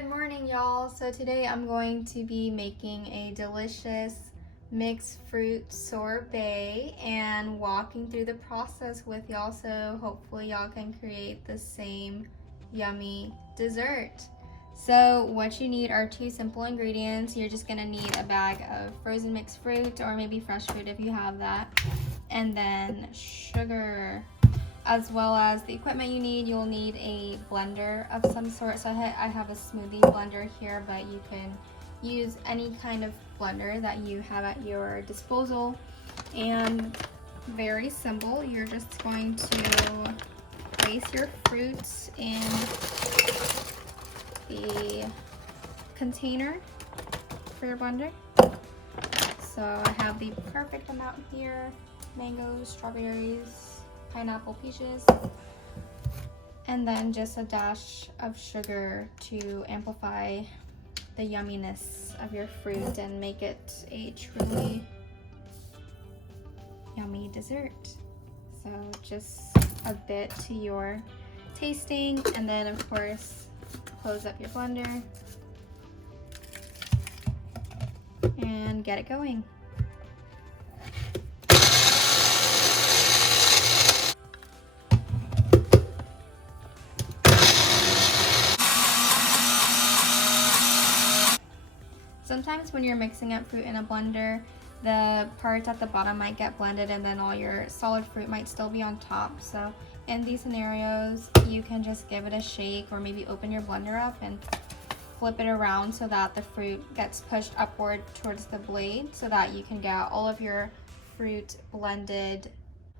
Good morning, y'all. So today I'm going to be making a delicious mixed fruit sorbet and walking through the process with y'all, so hopefully y'all can create the same yummy dessert. So what you need are two simple ingredients. You're just gonna need a bag of frozen mixed fruit, or maybe fresh fruit if you have that, and then sugar, as well as the equipment you need. You'll need a blender of some sort. So I have a smoothie blender here, but you can use any kind of blender that you have at your disposal. And very simple, you're just going to place your fruits in the container for your blender. So I have the perfect amount here: mangoes, strawberries, pineapple, peaches, and then just a dash of sugar to amplify the yumminess of your fruit and make it a truly yummy dessert. So just a bit to your tasting, and then of course close up your blender and get it going. Sometimes when you're mixing up fruit in a blender, the parts at the bottom might get blended and then all your solid fruit might still be on top. So in these scenarios, you can just give it a shake, or maybe open your blender up and flip it around so that the fruit gets pushed upward towards the blade, so that you can get all of your fruit blended.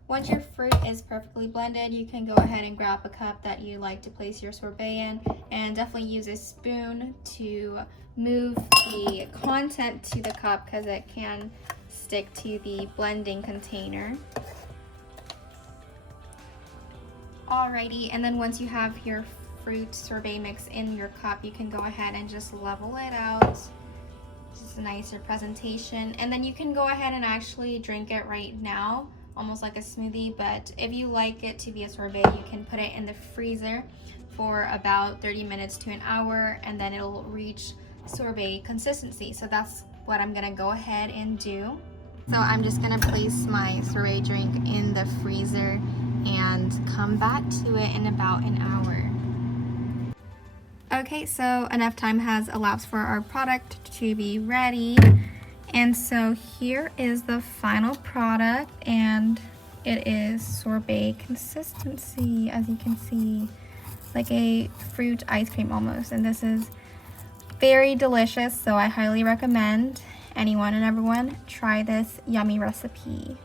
Once your fruit is perfectly blended, you can go ahead and grab a cup that you like to place your sorbet in, and definitely use a spoon to move the content to the cup, because it can stick to the blending container. Alrighty, and then once you have your fruit sorbet mix in your cup, you can go ahead and just level it out. Just a nicer presentation, and then you can go ahead and actually drink it right now, almost like a smoothie. But if you like it to be a sorbet, you can put it in the freezer for about 30 minutes to an hour, and then it'll reach sorbet consistency. So that's what I'm gonna go ahead and do. So I'm just gonna place my sorbet drink in the freezer and come back to it in about an hour. Okay, so enough time has elapsed for our product to be ready. And so here is the final product, and it is sorbet consistency, as you can see, like a fruit ice cream almost. And this is very delicious, so I highly recommend anyone and everyone try this yummy recipe.